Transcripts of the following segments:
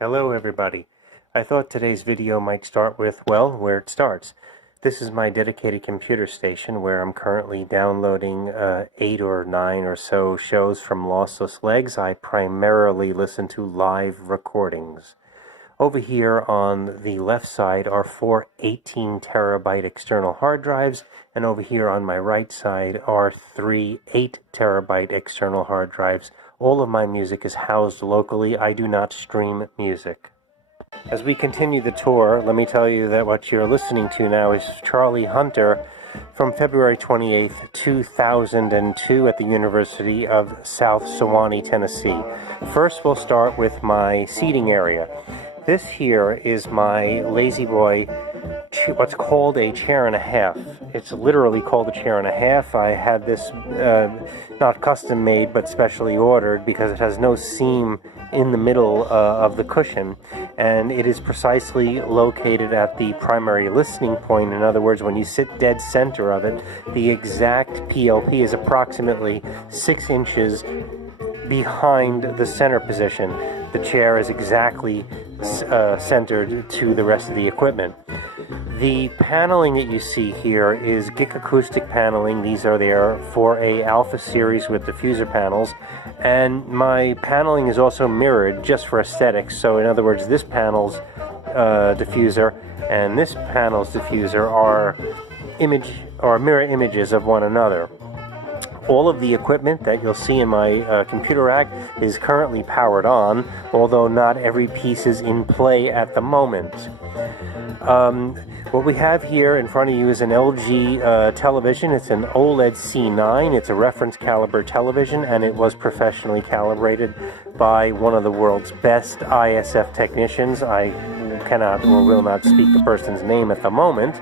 Hello everybody. I thought today's video might start with, well, where it starts. This is my dedicated computer station where I'm currently downloading 8 or 9 or so shows from Lossless Legs. I primarily listen to live recordings. Over here on the left side are 4 18 terabyte external hard drives, and over here on my right side are 3 8 terabyte external hard drives. All of my music is housed locally. I do not stream music. As we continue the tour, let me tell you that what you're listening to now is Charlie Hunter from February 28th, 2002 at the University of South Sewanee, Tennessee. First, we'll start with my seating area. This here is my Lazy Boy, what's called a chair and a half. It's literally called a chair and a half. I had this not custom made but specially ordered because it has no seam in the middle of the cushion, and it is precisely located at the primary listening point. In other words, when you sit dead center of it, the exact PLP is approximately 6 inches behind the center position. The chair is exactly centered to the rest of the equipment. The paneling that you see here is GIC Acoustic Paneling. These are their 4A Alpha series with diffuser panels, and my paneling is also mirrored just for aesthetics. So in other words, this panel's diffuser and this panel's diffuser are mirror images of one another. All of the equipment that you'll see in my computer rack is currently powered on, although not every piece is in play at the moment. What we have here in front of you is an LG television. It's an OLED C9. It's a reference caliber television, and it was professionally calibrated by one of the world's best ISF technicians. I cannot or will not speak the person's name at the moment.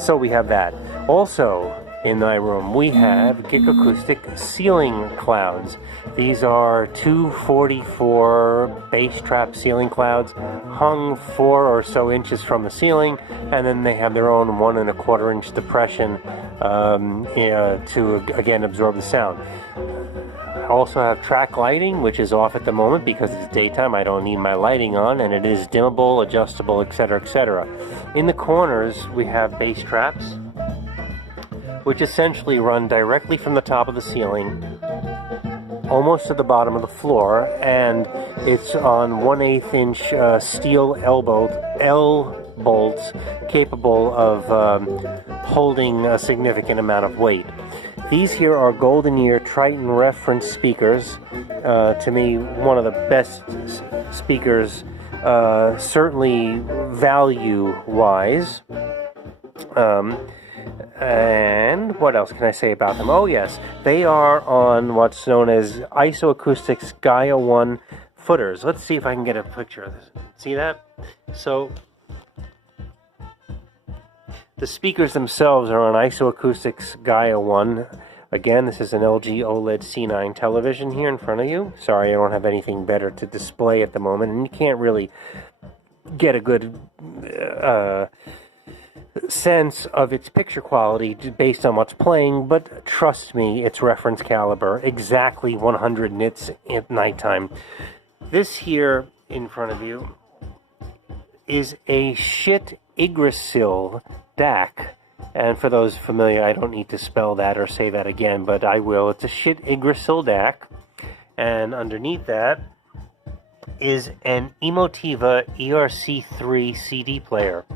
So we have that. Also, in my room, we have GIC Acoustic ceiling clouds. These are 244 bass trap ceiling clouds hung 4 or so inches from the ceiling, and then they have their own 1 1/4 inch depression to again absorb the sound. I also have track lighting, which is off at the moment because it's daytime. I don't need my lighting on, and it is dimmable, adjustable, etc., etc. In the corners, we have bass traps, which essentially run directly from the top of the ceiling almost to the bottom of the floor, and it's on 1/8 inch steel L bolts capable of holding a significant amount of weight. These here are Golden Ear Triton reference speakers. To me, one of the best speakers, certainly value-wise. And what else can I say about them? Oh yes, they are on what's known as Isoacoustics Gaia 1 footers. Let's see if I can get a picture of this. See that? So the speakers themselves are on Isoacoustics Gaia 1. Again, this is an LG OLED C9 television here in front of you. Sorry, I don't have anything better to display at the moment, and you can't really get a good sense of its picture quality based on what's playing, but trust me, it's reference caliber, exactly 100 nits at nighttime. This here in front of you is a shit Yggdrasil DAC, and for those familiar, I don't need to spell that or say that again, but I will. It's a shit Yggdrasil DAC, and underneath that is an Emotiva ERC3 CD player.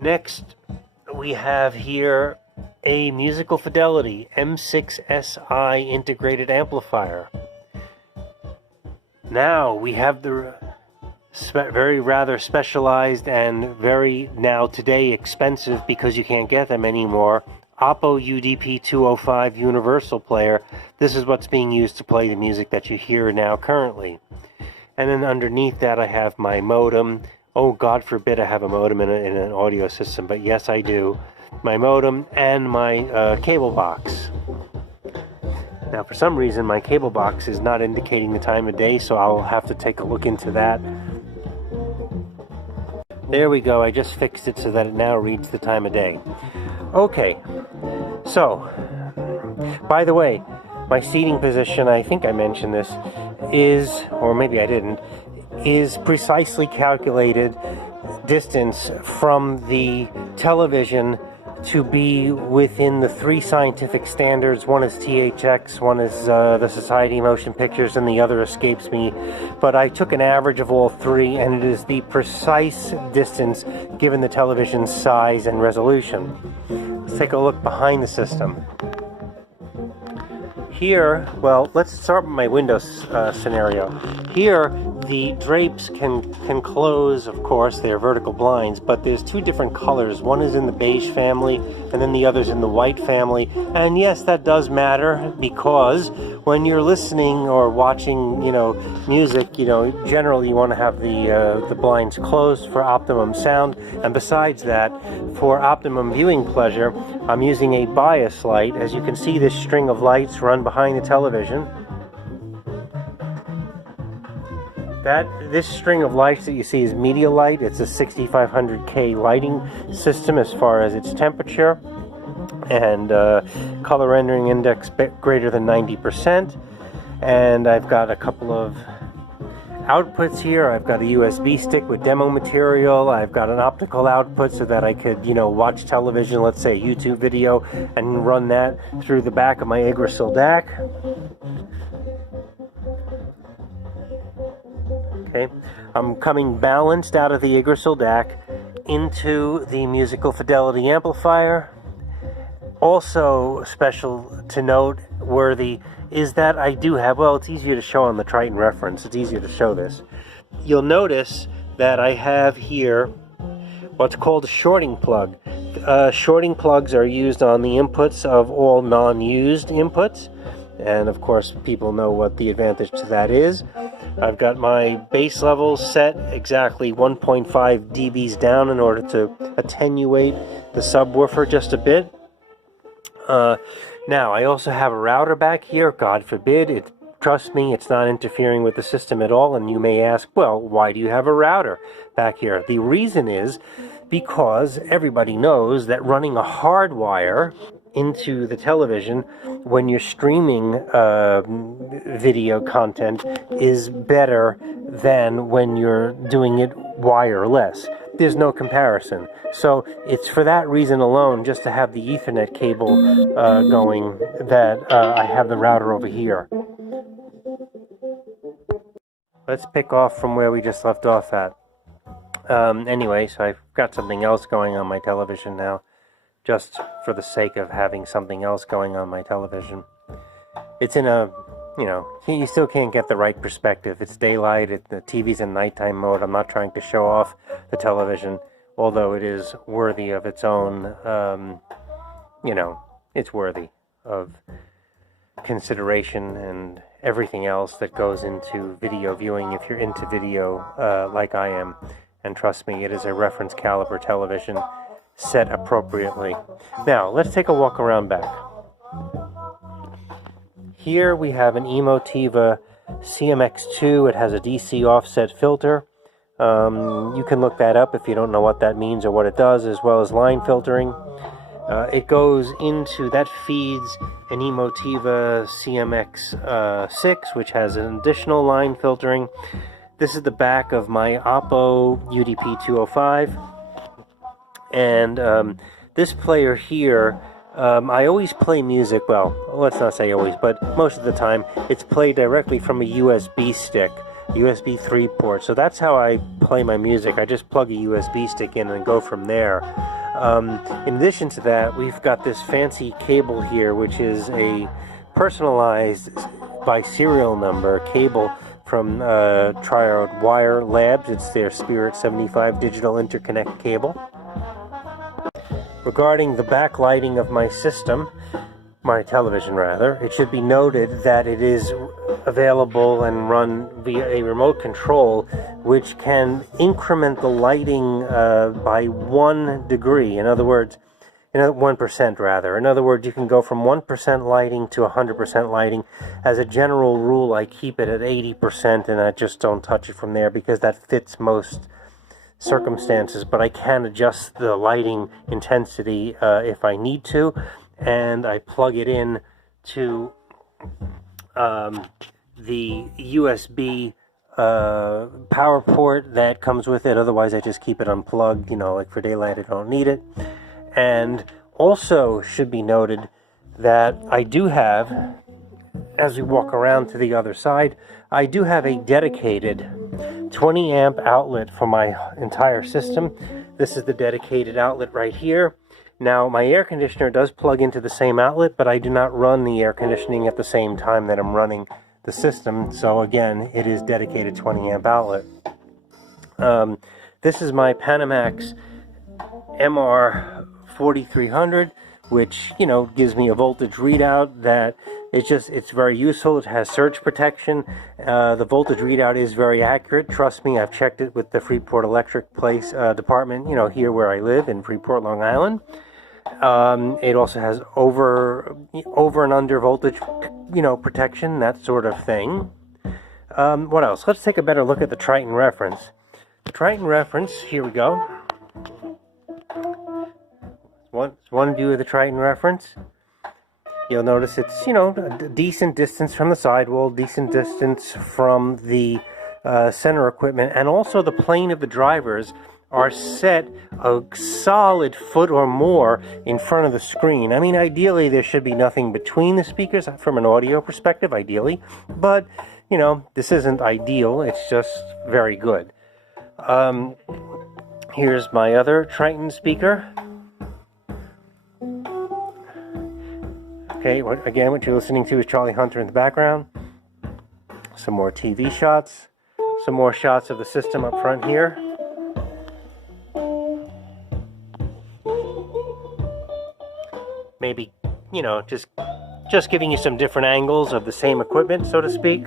Next, we have here a Musical Fidelity M6SI integrated amplifier. Now we have the very rather specialized and very now today expensive, because you can't get them anymore, Oppo UDP-205 universal player. This is what's being used to play the music that you hear now currently. And then underneath that I have my modem. Oh, God forbid I have a modem in an audio system, but yes, I do. My modem and my cable box. Now, for some reason, my cable box is not indicating the time of day, so I'll have to take a look into that. There we go. I just fixed it so that it now reads the time of day. Okay, so, by the way, my seating position, I think I mentioned this, is, or maybe I didn't, is precisely calculated distance from the television to be within the 3 scientific standards. One is THX, one is the Society of Motion Pictures, and the other escapes me. But I took an average of all 3, and it is the precise distance given the television's size and resolution. Let's take a look behind the system. Here, well, let's start with my Windows scenario. Here, the drapes can close, of course, they're vertical blinds, but there's 2 different colors. One is in the beige family, and then the other's in the white family. And yes, that does matter, because when you're listening or watching, music, generally you want to have the blinds closed for optimum sound. And besides that, for optimum viewing pleasure, I'm using a bias light. As you can see, this string of lights run behind the television. This string of lights that you see is media light. It's a 6500K lighting system as far as its temperature and color rendering index greater than 90%. And I've got a couple of outputs here. I've got a USB stick with demo material. I've got an optical output so that I could, watch television, let's say a YouTube video, and run that through the back of my Yggdrasil DAC. Okay, I'm coming balanced out of the Yggdrasil DAC into the musical fidelity amplifier. Also special to note worthy is that I do have, well, it's easier to show on the Triton reference. It's easier to show this. You'll notice that I have here what's called a shorting plug. Shorting plugs are used on the inputs of all non-used inputs. And of course, people know what the advantage to that is. I've got my bass level set exactly 1.5 dBs down in order to attenuate the subwoofer just a bit. Now, I also have a router back here. God forbid, trust me, it's not interfering with the system at all. And you may ask, well, why do you have a router back here? The reason is because everybody knows that running a hard wire into the television when you're streaming video content is better than when you're doing it wireless. There's no comparison. So it's for that reason alone, just to have the Ethernet cable going, that I have the router over here. Let's pick off from where we just left off at. Anyway, so I've got something else going on my television now, just for the sake of having something else going on my television. It's in a, you still can't get the right perspective. It's daylight, the TV's in nighttime mode. I'm not trying to show off the television, although it is worthy of its own, it's worthy of consideration and everything else that goes into video viewing if you're into video like I am. And trust me, it is a reference caliber television set appropriately. Now, let's take a walk around back. Here we have an Emotiva CMX2. It has a DC offset filter. You can look that up if you don't know what that means or what it does, as well as line filtering. It goes into, that feeds an Emotiva CMX6, which has an additional line filtering. This is the back of my Oppo UDP-205. And this player here, I always play music, well, let's not say always, but most of the time, it's played directly from a USB stick, USB 3 port. So that's how I play my music. I just plug a USB stick in and go from there. In addition to that, we've got this fancy cable here, which is a personalized by serial number cable from Triad Wire Labs. It's their Spirit 75 digital interconnect cable. Regarding the backlighting of my system, my television rather, it should be noted that it is available and run via a remote control, which can increment the lighting by 1 degree. In other words, 1% rather. In other words, you can go from 1% lighting to 100% lighting. As a general rule, I keep it at 80% and I just don't touch it from there because that fits most circumstances, but I can adjust the lighting intensity if I need to, and I plug it in to the USB power port that comes with it. Otherwise I just keep it unplugged, you know, like for daylight I don't need it. And also should be noted that I do have, as we walk around to the other side, I do have a dedicated 20 amp outlet for my entire system. This is the dedicated outlet right here. Now my air conditioner does plug into the same outlet, but I do not run the air conditioning at the same time that I'm running the system. So again, it is dedicated 20 amp outlet. This is my Panamax MR4300, which, you know, gives me a voltage readout that it's very useful. It has surge protection. The voltage readout is very accurate. Trust me, I've checked it with the Freeport Electric department, you know, here where I live in Freeport, Long Island. It also has over and under voltage, you know, protection, that sort of thing. What else? Let's take a better look at the Triton reference. The Triton reference, here we go. One view of the Triton reference. You'll notice it's, you know, a decent distance from the sidewall, decent distance from the center equipment, and also the plane of the drivers are set a solid foot or more in front of the screen. I mean, ideally there should be nothing between the speakers from an audio perspective, ideally, but, you know, this isn't ideal, it's just very good. Here's my other Triton speaker. Okay, again, what you're listening to is Charlie Hunter in the background. Some more TV shots. Some more shots of the system up front here. Maybe, you know, just giving you some different angles of the same equipment, so to speak.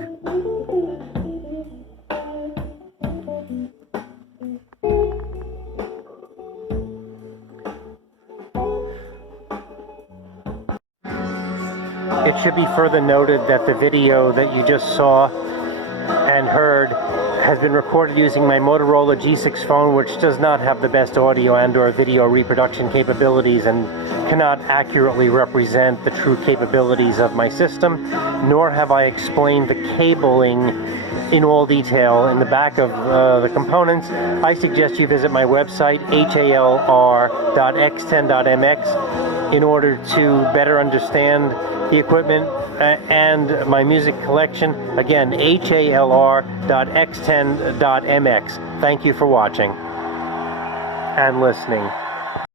It should be further noted that the video that you just saw and heard has been recorded using my Motorola G6 phone, which does not have the best audio and/or video reproduction capabilities and cannot accurately represent the true capabilities of my system, nor have I explained the cabling in all detail in the back of the components. I suggest you visit my website, halr.x10.mx, in order to better understand the equipment and my music collection. Again, halr.x10.mx. Thank you for watching and listening.